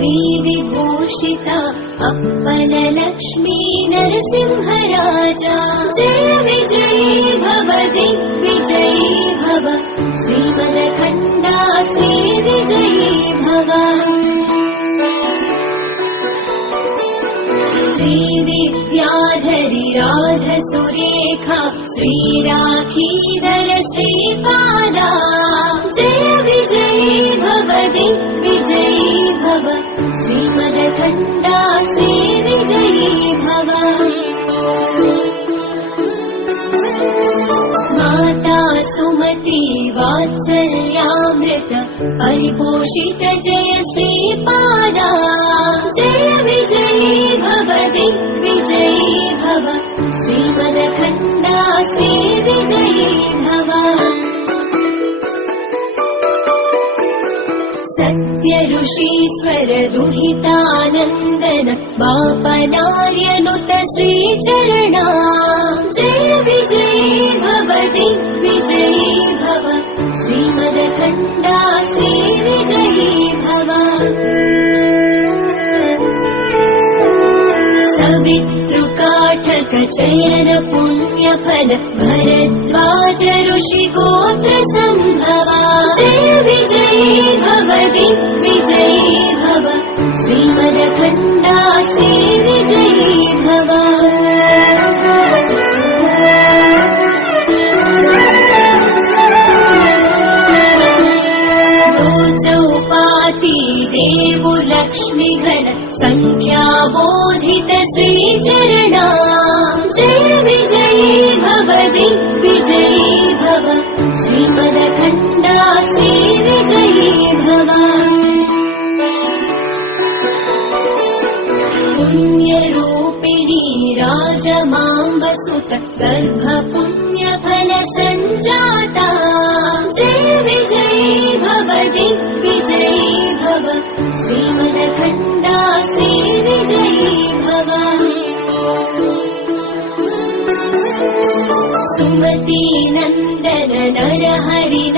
श्री विभूषिता अप्पललक्ष्मी नरसिंहराजा जय विजयी भव दिग्विजयी भव श्रीमदखण्डा श्री विजयी भव श्री विद्याधरी राध सुरेखा श्रीराखीधर श्रीपादा जय विजयी भव दिग्विजयी भव श्रीमदखण्डा श्री विजयी भव माता सुमति वात्सल्यामृत परिपोषित जय श्रीपादा जय विजयी भव दिग्विजयी भव श्रीमदखण्डा श्री विजयी भव सत्य ऋषीश्वर दुहितानन्दन बापनार्यनुत श्रीचरणा जय विजयी भव दिग्विजयी भव श्रीमदखण्डा श्री विजयी भव सवितृकाठक चयन पुण्यफल भरद्वाज ऋषि गोत्र संभवा जय विजयी भव दिग्विजयी भव श्रीमदखण्डा श्री विजयी भव चौपाती देवु लक्ष्मी घन संख्या बोधित श्रीचरणा जय विजयी भव दिग्विजयी भव श्रीमदखण्डा श्री विजयी भव पुण्यरूपिणी राजमाम्बसुत गर्भ पुण्यफल सञ्जाता जय विजयी भव दिग्विजयी भव श्रीमदखण्डा श्री विजयी भव सुमती नन्दन नरहरि